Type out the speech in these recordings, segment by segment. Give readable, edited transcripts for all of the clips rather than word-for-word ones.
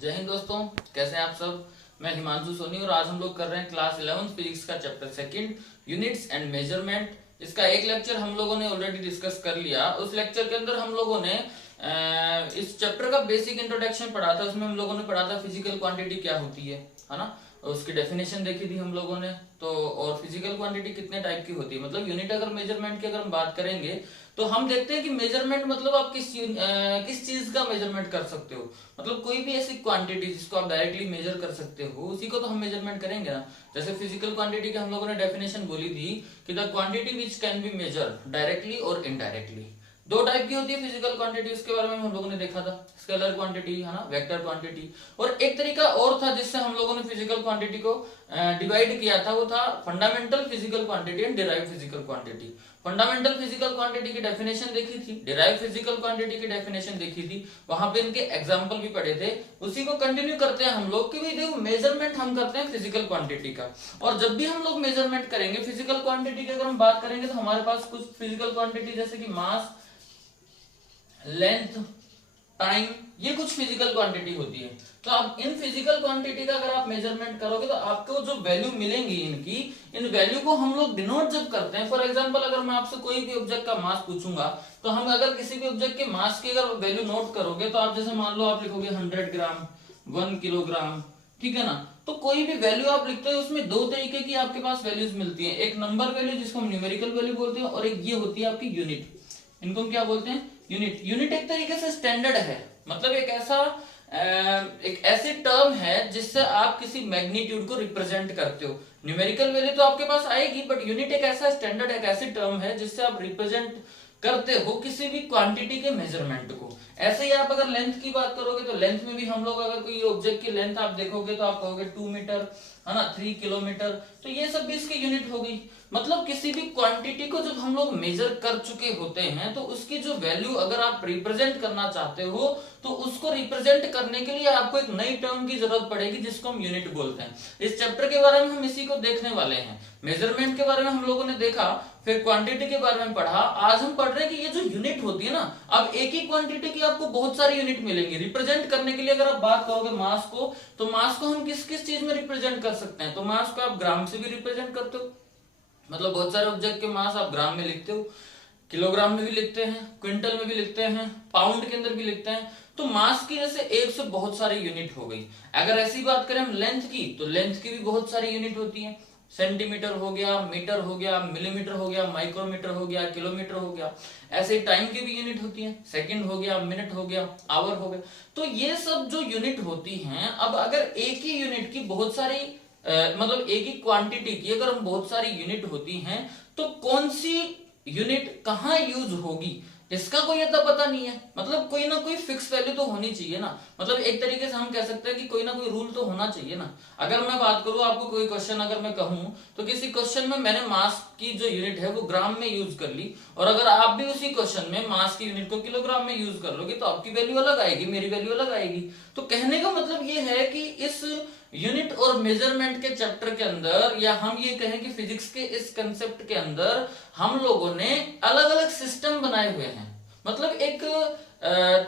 जय हिंद दोस्तों, कैसे हैं आप सब। मैं हिमांशु सोनी और आज हम लोग कर रहे हैं क्लास 11 फिजिक्स का chapter second units and measurement. इसका एक लेक्चर हम लोगों ने ऑलरेडी डिस्कस कर लिया। उस लेक्चर के अंदर हम लोगों ने इस चैप्टर का बेसिक इंट्रोडक्शन पढ़ा था। उसमें हम लोगों ने पढ़ा था फिजिकल क्वांटिटी क्या होती है ना। उसकी डेफिनेशन देखी थी हम लोगों ने। तो और फिजिकल क्वांटिटी कितने टाइप की होती है, मतलब यूनिट अगर मेजरमेंट की अगर हम बात करेंगे तो हम देखते हैं कि मेजरमेंट मतलब आप किस चीज का मेजरमेंट कर सकते हो। मतलब कोई भी ऐसी क्वांटिटी जिसको आप डायरेक्टली मेजर कर सकते हो उसी को तो हम मेजरमेंट करेंगे ना। जैसे फिजिकल क्वांटिटी की हम लोगों ने डेफिनेशन बोली थी कि the quantity which can be measure directly और इनडायरेक्टली। दो टाइप की होती है फिजिकल क्वांटिटी, उसके बारे में हम लोगों ने देखा था। स्केलर क्वांटिटी है ना, वेक्टर क्वांटिटी। और एक तरीका और था जिससे हम लोगों ने फिजिकल क्वांटिटी को डिवाइड किया था, वो था fundamental physical quantity and derive physical quantity. Fundamental physical quantity की डेफिनेशन देखी थी, डिराइव फिजिकल क्वांटिटी की डेफिनेशन देखी थी, वहां पे इनके एग्जांपल भी पढ़े थे। उसी को कंटिन्यू करते हैं हम लोग कि भाई देखो मेजरमेंट हम करते हैं फिजिकल क्वांटिटी का। और जब भी हम लोग मेजरमेंट करेंगे फिजिकल क्वांटिटी की अगर हम बात करेंगे तो हमारे पास कुछ फिजिकल क्वांटिटी जैसे कि मास, लेंथ, टाइम, ये कुछ फिजिकल क्वांटिटी होती है। तो आप इन फिजिकल क्वांटिटी का अगर आप मेजरमेंट करोगे तो आपको जो वैल्यू मिलेंगी इनकी, इन वैल्यू को हम लोग डिनोट जब करते हैं। फॉर एग्जांपल अगर मैं आपसे कोई भी ऑब्जेक्ट का मास पूछूंगा तो हम अगर किसी भी ऑब्जेक्ट के मास की अगर वैल्यू नोट करोगे तो आप जैसे मान लो आप लिखोगे 100 ग्राम, 1 किलोग्राम, ठीक है ना। तो कोई भी वैल्यू आप लिखते हो उसमें दो तरीके की आपके पास वैल्यूज मिलती है। एक नंबर वैल्यू जिसको हम न्यूमेरिकल वैल्यू बोलते हैं, और एक ये होती है आपकी यूनिट। इनको हम क्या बोलते हैं? यूनिट। यूनिट एक तरीके से स्टैंडर्ड है, मतलब एक ऐसी टर्म है जिससे आप किसी मैग्नीट्यूड को रिप्रेजेंट करते हो। न्यूमेरिकल वैल्यू तो आपके पास आएगी, बट यूनिट एक ऐसा स्टैंडर्ड, एक ऐसी टर्म है जिससे आप रिप्रेजेंट करते हो किसी भी क्वांटिटी के मेजरमेंट को। ऐसे ही आप अगर लेंथ की बात करोगे तो लेंथ में भी हम लोग अगर कोई ऑब्जेक्ट की लेंथ आप देखोगे तो आप कहोगे 2 मीटर, है ना, 3 किलोमीटर। तो ये सब भी इसकी यूनिट हो गई। मतलब किसी भी क्वांटिटी को जब हम लोग मेजर कर चुके होते हैं तो उसकी जो वैल्यू अगर आप रिप्रेजेंट करना चाहते हो तो उसको रिप्रेजेंट करने के लिए आपको एक नई टर्म की जरूरत पड़ेगी जिसको हम यूनिट बोलते हैं। इस चैप्टर के बारे में हम इसी को देखने वाले हैं। मेजरमेंट के बारे में हम लोगों ने देखा, फिर क्वांटिटी के बारे में पढ़ा। आज हम पढ़ रहे हैं कि ये जो यूनिट होती है ना, अब एक ही क्वांटिटी की आपको बहुत सारी यूनिट मिलेंगी रिप्रेजेंट करने के लिए। अगर आप बात करोगे मास को, तो मास को हम किस किस चीज में रिप्रेजेंट कर सकते हैं? तो मास को आप ग्राम से भी रिप्रेजेंट करते हो, मतलब बहुत सारे ऑब्जेक्ट के मास आप ग्राम में लिखते हो, किलोग्राम में भी लिखते हैं, क्विंटल में भी लिखते हैं, पाउंड के अंदर भी लिखते हैं। तो मास की जैसे एक से बहुत सारी यूनिट हो गई। अगर ऐसी बात करें हम लेंथ की, तो लेंथ की भी बहुत सारी यूनिट होती है। सेंटीमीटर हो गया, मीटर हो गया, मिलीमीटर हो गया, माइक्रोमीटर हो गया, किलोमीटर हो गया। ऐसे ही टाइम की भी यूनिट होती है, सेकंड हो गया, मिनट हो गया, आवर हो गया। तो ये सब जो यूनिट होती हैं, अब अगर एक ही यूनिट की बहुत सारी मतलब एक ही क्वांटिटी की अगर हम बहुत सारी यूनिट होती हैं तो कौन सी यूनिट कहाँ यूज होगी इसका कोई अता पता नहीं है। मतलब कोई ना कोई फिक्स वैल्यू तो होनी चाहिए ना। मतलब एक तरीके से हम कह सकते हैं कि कोई ना कोई रूल तो होना चाहिए ना। अगर मैं बात करूं आपको कोई क्वेश्चन अगर मैं कहूं तो किसी क्वेश्चन में मैंने मास की जो यूनिट है वो ग्राम में यूज कर ली, और अगर आप भी उसी क्वेश्चन में मास की यूनिट को किलोग्राम में यूज कर लोगे तो आपकी वैल्यू अलग आएगी, मेरी वैल्यू अलग आएगी। तो कहने का मतलब ये है कि इस यूनिट और मेजरमेंट के चैप्टर के अंदर, या हम ये कहें कि फिजिक्स के इस कंसेप्ट के अंदर हम लोगों ने अलग अलग सिस्टम बनाए हुए हैं। मतलब एक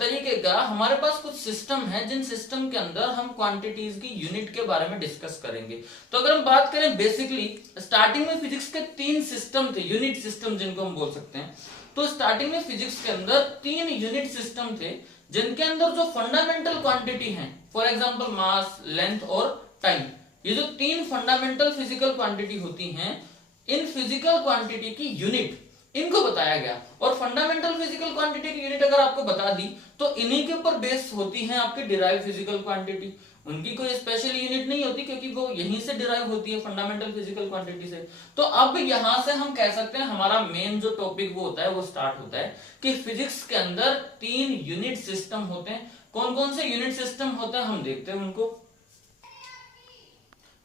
तरीके का हमारे पास कुछ सिस्टम है जिन सिस्टम के अंदर हम क्वांटिटीज की यूनिट के बारे में डिस्कस करेंगे। तो अगर हम बात करें बेसिकली स्टार्टिंग में फिजिक्स के 3 सिस्टम थे, यूनिट सिस्टम जिनको हम बोल सकते हैं। तो स्टार्टिंग में फिजिक्स के अंदर 3 यूनिट सिस्टम थे जिनके अंदर जो फंडामेंटल क्वांटिटी है, फॉर एग्जांपल मास, लेंथ और टाइम, ये जो 3 फंडामेंटल फिजिकल क्वांटिटी होती हैं, इन फिजिकल क्वांटिटी की यूनिट इनको बताया गया। और फंडामेंटल फिजिकल क्वांटिटी की यूनिट अगर आपको बता दी तो इन्हीं के ऊपर बेस होती है आपकी डिराइव फिजिकल क्वांटिटी। उनकी कोई स्पेशल यूनिट नहीं होती क्योंकि वो यहीं से डिराइव होती है फंडामेंटल फिजिकल क्वांटिटी से। तो अब यहां से हम कह सकते हैं हमारा मेन जो टॉपिक वो होता है वो स्टार्ट होता है कि फिजिक्स के अंदर 3 यूनिट सिस्टम होते हैं। कौन कौन से यूनिट सिस्टम होते हैं हम देखते हैं उनको।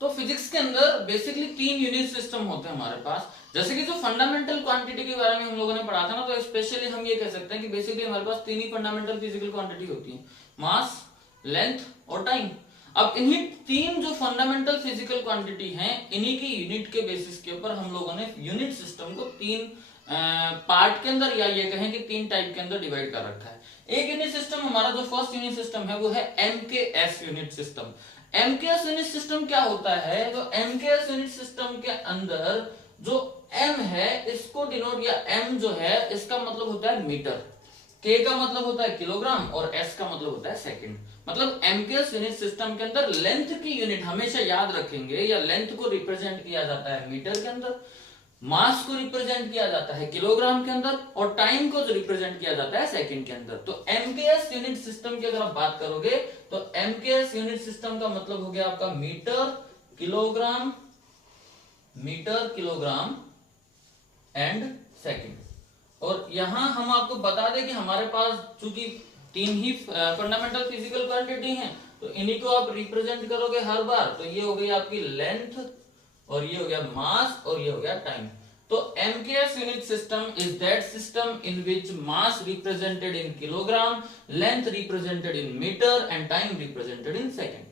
तो फिजिक्स के अंदर बेसिकली 3 यूनिट सिस्टम होते हैं हमारे पास। जैसे कि जो फंडामेंटल क्वांटिटी के बारे में हम लोगों ने पढ़ा था ना, तो स्पेशली हम ये कह सकते हैं कि बेसिकली हमारे पास 3 ही फंडामेंटल फिजिकल क्वांटिटी होती है, मास, लेंथ और टाइम। अब इन्हीं 3 जो फंडामेंटल फिजिकल क्वांटिटी हैं, इन्हीं की यूनिट के बेसिस के ऊपर हम लोगों ने यूनिट सिस्टम को 3 पार्ट के अंदर, या ये कहें कि 3 टाइप के अंदर डिवाइड कर रखा है। एक यूनिट सिस्टम हमारा जो फर्स्ट यूनिट सिस्टम है वो है MKS unit system. MKS unit system क्या होता है? तो एमकेएस यूनिट सिस्टम के अंदर जो एम है इसको डिनोट, या एम जो है इसका मतलब होता है मीटर, के का मतलब होता है किलोग्राम और एस का मतलब होता है सेकंड। मतलब एमकेएस यूनिट सिस्टम के अंदर लेंथ की यूनिट हमेशा याद रखेंगे, या लेंथ को रिप्रेजेंट किया जाता है मीटर के अंदर, मास को रिप्रेजेंट किया जाता है किलोग्राम के अंदर, और टाइम को रिप्रेजेंट किया जाता है सेकंड के अंदर। तो एमकेएस यूनिट सिस्टम की अगर आप बात करोगे तो एमकेएस यूनिट सिस्टम का मतलब हो गया आपका मीटर किलोग्राम एंड सेकंड। और यहां हम आपको बता दें कि हमारे पास चूंकि 3 ही फंडामेंटल फिजिकल क्वांटिटी हैं, तो इन्हीं को आप रिप्रेजेंट करोगे हर बार। तो ये हो गई आपकी लेंथ, और ये हो गया मास, और ये हो गया टाइम। तो MKS unit system is that system in which mass represented in kilogram, length represented in metre and time represented in second.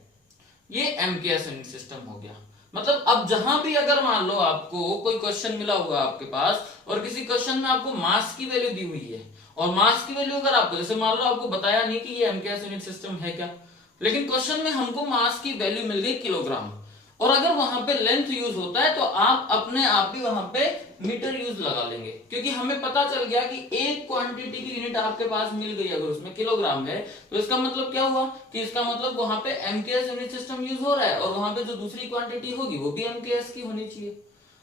ये एमकेएस यूनिट सिस्टम हो गया। मतलब अब जहां भी अगर मान लो आपको कोई क्वेश्चन मिला हुआ आपके पास, और किसी क्वेश्चन में आपको मास की वैल्यू दी हुई है, और मास की वैल्यू अगर आपको, जैसे मान लो आपको बताया नहीं कि ये एमकेएस यूनिट सिस्टम है क्या, लेकिन क्वेश्चन में हमको मास की वैल्यू मिल गई किलोग्राम, और अगर वहां पे लेंथ यूज होता है तो आप अपने आप ही वहां पे मीटर यूज लगा लेंगे, क्योंकि हमें पता चल गया कि एक क्वांटिटी की यूनिट आपके पास मिल गई, अगर उसमें किलोग्राम है तो इसका मतलब क्या हुआ कि इसका मतलब वहां पे एमकेएस यूनिट सिस्टम यूज हो रहा है, और वहां पे जो दूसरी क्वांटिटी होगी वो भी एमकेएस की होनी चाहिए।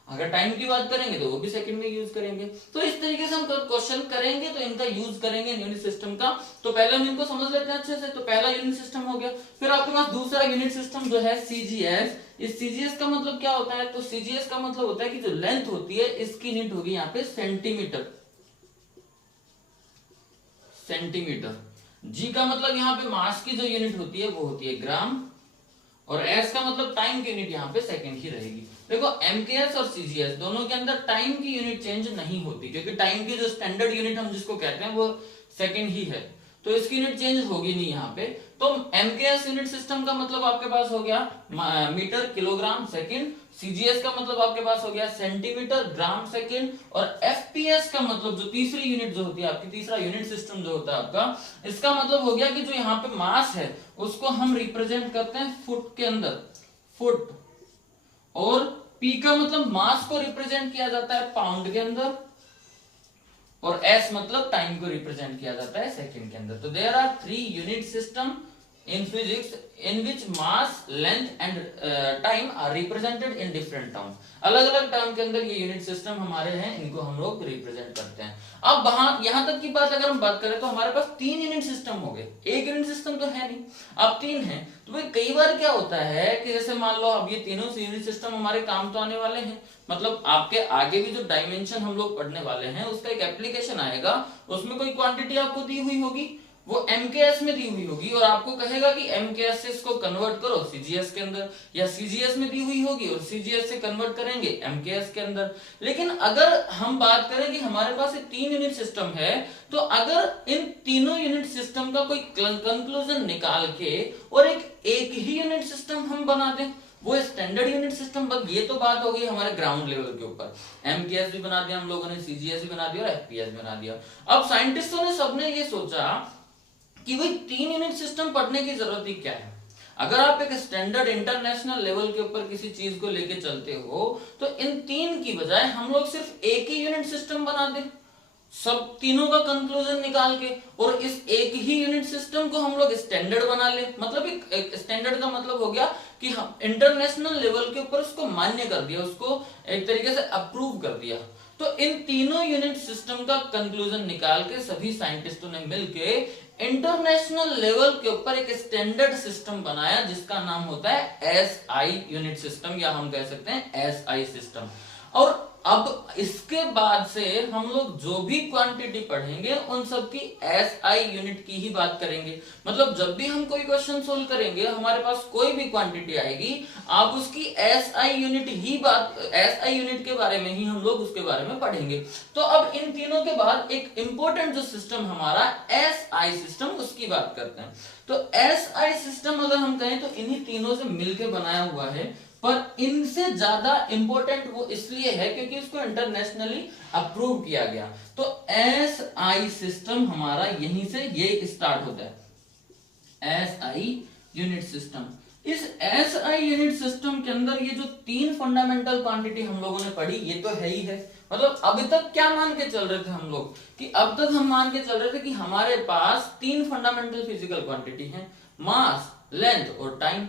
अगर टाइम की बात करेंगे तो वो भी सेकंड में यूज करेंगे। तो इस तरीके से हम क्वेश्चन करेंगे तो इनका यूज करेंगे यूनिट सिस्टम का। तो पहले हम इनको समझ लेते हैं अच्छे से। तो पहला यूनिट सिस्टम हो गया। फिर आपके पास दूसरा यूनिट सिस्टम जो है सीजीएस। इस सीजीएस का मतलब क्या होता है? तो सीजीएस का मतलब होता है कि जो लेंथ होती है इसकी यूनिट होगी यहाँ पे सेंटीमीटर। जी का मतलब यहाँ पे मास की जो यूनिट होती है वो होती है ग्राम, और एस का मतलब टाइम की यूनिट यहाँ पे सेकंड ही रहेगी। देखो एमकेएस और सीजीएस दोनों के अंदर टाइम की यूनिट चेंज नहीं होती, क्योंकि टाइम की जो स्टैंडर्ड यूनिट हम जिसको कहते हैं वो सेकंड ही है, तो इसकी यूनिट चेंज होगी नहीं यहाँ पे। तो एमकेएस यूनिट सिस्टम का मतलब आपके पास हो गया मीटर किलोग्राम सेकंड, सीजीएस का मतलब आपके पास हो गया सेंटीमीटर ग्राम सेकंड, और एफपीएस का मतलब जो तीसरी यूनिट जो होती है आपकी, तीसरा यूनिट सिस्टम जो होता है आपका, इसका मतलब हो गया कि जो यहाँ पे मास है उसको हम रिप्रेजेंट करते हैं फुट के अंदर, फुट, और पी का मतलब मास को रिप्रेजेंट किया जाता है पाउंड के अंदर, और एस मतलब टाइम को रिप्रेजेंट किया जाता है सेकंड के अंदर। तो there are 3 unit system in physics in which mass, length and time are represented in different term. अलग अलग टर्म के अंदर ये यूनिट सिस्टम हमारे हैं, इनको हम लोग रिप्रेजेंट करते हैं। अब वहां यहां तक की बात अगर हम बात करें तो हमारे पास 3 यूनिट सिस्टम हो गए, एक यूनिट सिस्टम तो है नहीं, अब 3 है। तो भाई कई बार क्या होता है कि जैसे मान लो अब ये तीनों यूनिट सिस्टम हमारे काम तो आने वाले हैं, मतलब आपके आगे भी जो डायमेंशन हम लोग पढ़ने वाले हैं उसका एक एप्लीकेशन आएगा, उसमें कोई क्वांटिटी आपको दी हुई होगी, वो एमकेएस में दी हुई होगी, और आपको कहेगा कि एमकेएस से इसको कन्वर्ट करो सीजीएस के अंदर, या सीजीएस में दी हुई होगी और सीजीएस से कन्वर्ट करेंगे एमकेएस के अंदर। लेकिन अगर हम बात करें कि हमारे पास 3 यूनिट सिस्टम है, तो अगर इन तीनों यूनिट सिस्टम का कोई कंक्लूजन निकाल के और एक ही यूनिट सिस्टम हम बना दें, वो स्टैंडर्ड यूनिट सिस्टम बन, ये तो बात हो गई हमारे ग्राउंड लेवल के ऊपर। एमकेएस भी बना दिया हम लोगों ने, सीजीएस भी बना दिया और एफपीएस बना दिया। अब साइंटिस्टों ने सबने ये सोचा कि भाई 3 यूनिट सिस्टम पढ़ने की जरूरत ही क्या है। अगर आप एक स्टैंडर्ड इंटरनेशनल लेवल के ऊपर किसी चीज को लेके चलते हो, तो इन 3 की बजाय हम लोग सिर्फ एक ही यूनिट सिस्टम बना दें, सब तीनों का कंक्लूजन निकाल के, और इस एक ही यूनिट सिस्टम को हम लोग स्टैंडर्ड बना ले। मतलब एक स्टैंडर्ड का मतलब हो गया कि हम इंटरनेशनल लेवल के ऊपर उसको मान्य कर दिया, उसको एक तरीके से अप्रूव कर दिया। तो इन तीनों यूनिट सिस्टम का कंक्लूजन निकाल के सभी साइंटिस्टों ने मिलके इंटरनेशनल लेवल के ऊपर एक स्टैंडर्ड सिस्टम बनाया, जिसका नाम होता है एसआई यूनिट सिस्टम, या हम कह सकते हैं एसआई सिस्टम। और अब इसके बाद से हम लोग जो भी क्वांटिटी पढ़ेंगे उन सब की एसआई यूनिट की ही बात करेंगे। मतलब जब भी हम कोई क्वेश्चन सोल्व करेंगे, हमारे पास कोई भी क्वांटिटी आएगी, आप उसकी एसआई यूनिट ही बात, एसआई यूनिट के बारे में ही हम लोग उसके बारे में पढ़ेंगे। तो अब इन तीनों के बाद एक इंपॉर्टेंट जो सिस्टम हमारा एसआई सिस्टम, उसकी बात करते हैं। तो एसआई सिस्टम अगर हम कहें तो इन्हीं तीनों से मिलकर बनाया हुआ है। पर इनसे ज्यादा इंपॉर्टेंट वो इसलिए है क्योंकि उसको इंटरनेशनली अप्रूव किया गया। तो SI सिस्टम हमारा यहीं से ये स्टार्ट होता है, SI यूनिट सिस्टम। इस SI यूनिट सिस्टम के अंदर ये जो 3 फंडामेंटल क्वांटिटी हम लोगों ने पढ़ी, ये तो है ही है। मतलब अभी तक क्या मान के चल रहे थे हम लोग कि अब तक हम मान के चल रहे थे कि हमारे पास 3 फंडामेंटल फिजिकल क्वांटिटी हैं, मास, लेंथ और टाइम।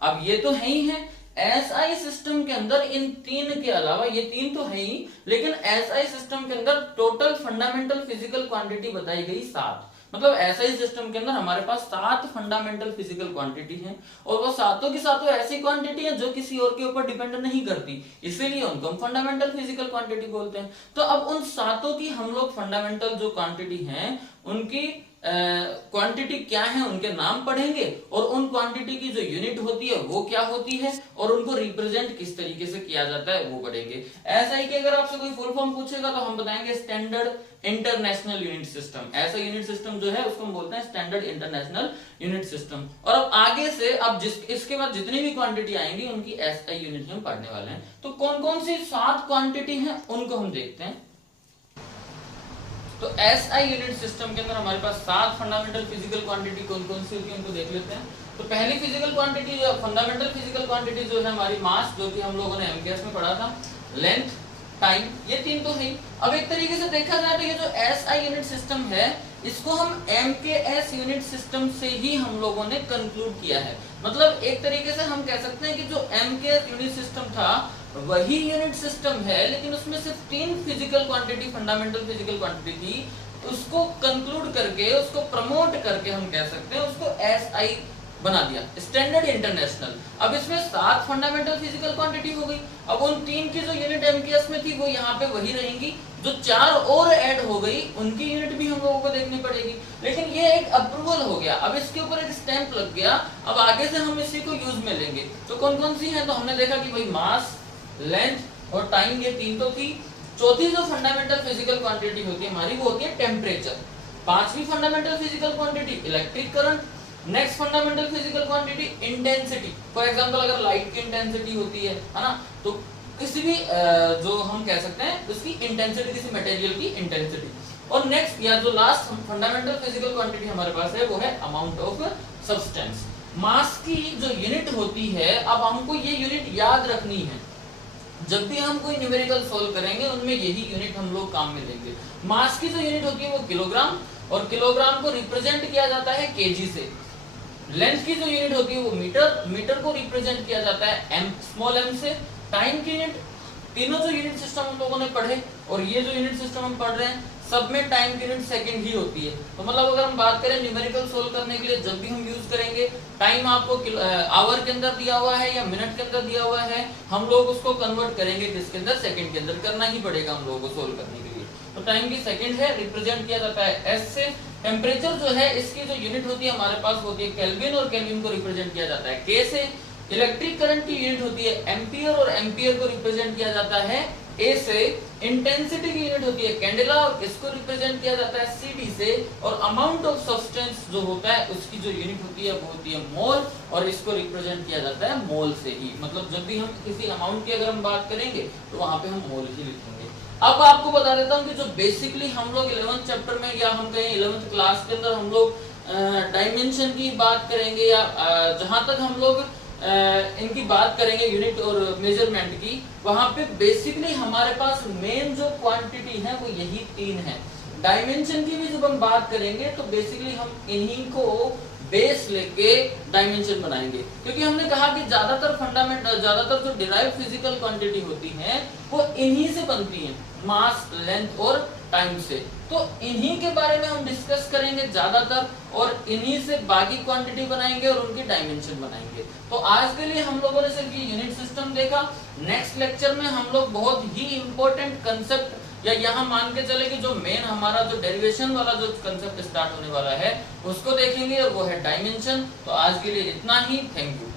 अब ये तो है ही है। SI सिस्टम के अंदर इन 3 के अलावा, ये 3 तो है ही, लेकिन SI सिस्टम के अंदर टोटल फंडामेंटल फिजिकल क्वांटिटी बताई गई 7। मतलब SI सिस्टम के अंदर हमारे पास 7 फंडामेंटल फिजिकल क्वांटिटी हैं, और वो सातों की सातों ऐसी क्वांटिटी है जो किसी और के ऊपर डिपेंड नहीं करती, इसीलिए उनको हम फंडामेंटल फिजिकल क्वांटिटी बोलते हैं। तो अब उन सातों की हम लोग फंडामेंटल जो क्वांटिटी हैं उनकी क्वांटिटी क्या है उनके नाम पढ़ेंगे, और उन क्वांटिटी की जो यूनिट होती है वो क्या होती है, और उनको रिप्रेजेंट किस तरीके से किया जाता है वो पढ़ेंगे। SI के अगर आपसे कोई फुल फॉर्म पूछेगा तो हम बताएंगे स्टैंडर्ड इंटरनेशनल यूनिट सिस्टम। ऐसा यूनिट सिस्टम जो है उसको हम बोलते हैं स्टैंडर्ड इंटरनेशनल यूनिट सिस्टम। और अब आगे से अब इसके बाद जितनी भी क्वांटिटी आएंगी उनकी SI यूनिट हम पढ़ने वाले हैं। तो कौन कौन सी 7 क्वांटिटी हैं उनको हम देखते हैं। तो SI यूनिट सिस्टम के अंदर हमारे पास 7 फंडामेंटल फिजिकल क्वांटिटी कौन कौन सी होती है उनको देख लेते हैं। तो पहली फिजिकल क्वांटिटी जो फंडामेंटल फिजिकल क्वांटिटी जो है हमारी मास, जो कि हम लोगों ने MKS में पढ़ा था, लेंथ, टाइम, ये 3 तो है। अब एक तरीके से देखा जाए तो ये जो SI यूनिट सिस्टम है इसको हम MKS यूनिट सिस्टम से ही हम लोगों ने कंक्लूड किया है। मतलब एक तरीके से हम कह सकते हैं कि जो MKS यूनिट सिस्टम था वही यूनिट सिस्टम है, लेकिन उसमें सिर्फ 3 physical quantity fundamental physical quantity थी, उसको कंक्लूड करके उसको प्रमोट करके हम कह सकते हैं उसको SI बना दिया, स्टैंडर्ड इंटरनेशनल। अब इसमें 7 फंडामेंटल फिजिकल क्वांटिटी हो गई। अब उन 3 की जो यूनिट MKS में थी वो यहाँ पे वही रहेंगी, जो 4 और ऐड हो गई उनकी यूनिट भी हम लोगों को देखनी पड़ेगी। लेकिन ये एक अप्रूवल हो गया, अब इसके ऊपर एक स्टैंप लग गया, अब आगे से हम इसी को यूज में लेंगे। तो कौन कौन सी है, तो हमने देखा कि भाई मास, लेंथ और टाइम, ये 3 तो थी। चौथी जो फंडामेंटल फिजिकल क्वांटिटी होती है हमारी वो होती है टेम्परेचर। 5वीं fundamental physical quantity electric current. Next fundamental physical quantity intensity. For example अगर लाइट की इंटेंसिटी होती है ना, तो किसी भी जो हम कह सकते हैं उसकी इंटेंसिटी, किसी मटेरियल की इंटेंसिटी। और नेक्स्ट या जो लास्ट फंडामेंटल फिजिकल क्वांटिटी हमारे पास है वो है अमाउंट ऑफ सब्सटेंस। मास की जो यूनिट होती है, अब हमको ये यूनिट याद रखनी है, जब भी हम कोई न्यूमेरिकल सोल्व करेंगे उनमें यही यूनिट हम लोग काम में लेंगे। मास की जो यूनिट होती है वो किलोग्राम, और किलोग्राम को रिप्रेजेंट किया जाता है केजी से। लेंथ की जो यूनिट होती है वो मीटर, मीटर को रिप्रेजेंट किया जाता है एम, स्मॉल एम से। टाइम की यूनिट, तीनों जो यूनिट सिस्टम हम लोगों ने पढ़े और ये जो यूनिट सिस्टम हम पढ़ रहे हैं सब में टाइम की यूनिट सेकंड ही होती है। तो मतलब अगर हम बात करें न्यूमेरिकल सोल्व करने के लिए जब भी हम यूज करेंगे, टाइम आपको आवर के अंदर दिया हुआ है या मिनट के अंदर दिया हुआ है, हम लोग उसको कन्वर्ट करेंगे किसके अंदर, सेकंड के अंदर। करना ही पड़ेगा हम लोगों को सोल्व करने के लिए। तो टाइम की सेकंड है, रिप्रेजेंट किया जाता है एस से। टेम्परेचर जो है इसकी जो यूनिट होती है हमारे पास होती है केल्विन, और केल्विन को रिप्रेजेंट किया जाता है के से। इलेक्ट्रिक करंट की यूनिट होती है एम्पियर, और एम्पियर को रिप्रेजेंट किया जाता है ए से। इंटेंसिटी की यूनिट होती है कैंडेला, और इसको रिप्रेजेंट किया जाता है सीडी से। और अमाउंट ऑफ सब्सटेंस जो होता है उसकी जो यूनिट होती है वो होती है मोल, और इसको रिप्रेजेंट किया जाता है मोल से ही। मतलब जब भी हम किसी अमाउंट की अगर हम बात करेंगे तो वहां पे हम मोल ही लिखेंगे। अब आपको बता देता हूँ कि जो बेसिकली हम लोग 11th चैप्टर में या हम कहें 11th क्लास के अंदर हम लोग डायमेंशन की बात करेंगे, या जहां तक हम लोग इनकी बात करेंगे यूनिट और मेजरमेंट की, वहां पे बेसिकली हमारे पास मेन जो क्वांटिटी है वो यही 3 है। डायमेंशन की भी जब हम बात करेंगे तो बेसिकली हम इन्हीं को बेस लेके डायमेंशन बनाएंगे, क्योंकि हमने कहा कि ज्यादातर जो डिराइव फिजिकल क्वांटिटी होती हैं वो इन्हीं से बनती हैं, मास, लेंथ और टाइम से। तो इन्हीं के बारे में हम डिस्कस करेंगे ज्यादातर, और इन्हीं से बाकी क्वांटिटी बनाएंगे और उनकी डायमेंशन बनाएंगे। तो आज के लिए हम लोगों ने सिर्फ ये यूनिट सिस्टम देखा। नेक्स्ट लेक्चर में हम लोग बहुत ही इंपॉर्टेंट कंसेप्ट, या यहाँ मान के चले कि जो मेन हमारा जो डेरिवेशन वाला जो कंसेप्ट स्टार्ट होने वाला है उसको देखेंगे, और वो है डायमेंशन। तो आज के लिए इतना ही, थैंक यू।